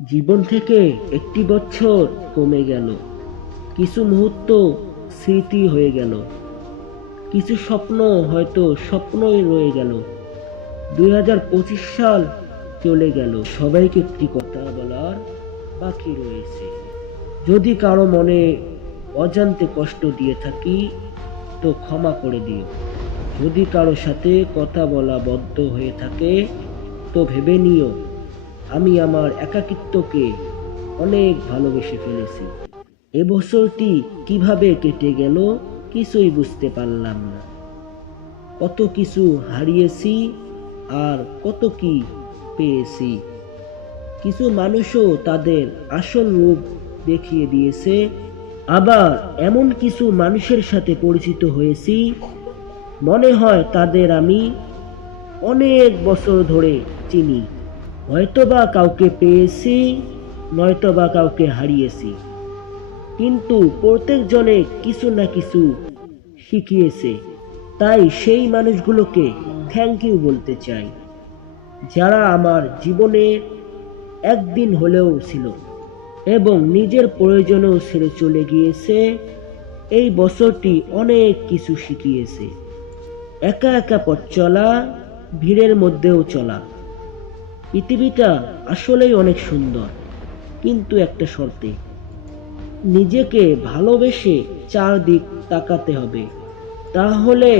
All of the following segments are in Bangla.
জীবন থেকে একটি বছর কমে গেল, কিছু মুহূর্ত স্মৃতি হয়ে গেল, কিছু স্বপ্ন হয়তো স্বপ্নই রয়ে গেল। 2025 সাল চলে গেল, সবাইকে একটি কথা বলার বাকি রয়েছে। যদি কারো মনে অজান্তে কষ্ট দিয়ে থাকি তো ক্ষমা করে দিও। যদি কারো সাথে কথা বলা বন্ধ হয়ে থাকে তো ভেবে নিও আমি আমার একাকিত্বকে অনেক ভালোবেসে ফেলেছি। এবছরটি কিভাবে কেটে গেল কিছুই বুঝতে পারলাম না। কত কিছু হারিয়েছি আর কত কি পেয়েছি। কিছু মানুষও তাদের আসল রূপ দেখিয়ে দিয়েছে, আবার এমন কিছু মানুষের সাথে পরিচিত হয়েছি মনে হয় তাদের আমি অনেক বছর ধরে চিনি। হয়তোবা কাউকে পেয়েছি, নয়তোবা কাউকে হারিয়েছি, কিন্তু প্রত্যেকজনে কিছু না কিছু শিখিয়েছে। তাই সেই মানুষগুলোকে থ্যাংক ইউ বলতে চাই, যারা আমার জীবনে একদিন হলেও ছিল এবং নিজের প্রয়োজনেও ছেড়ে চলে গিয়েছে। এই বছরটি অনেক কিছু শিখিয়েছে। একা একা পথ চলা, ভিড়ের মধ্যেও চলা। পৃথিবীটা আসলেই অনেক সুন্দর, কিন্তু একটা শর্তে, নিজেকে ভালোবেসে চারদিক তাকাতে হবে, তাহলে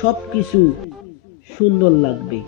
সবকিছু সুন্দর লাগবে।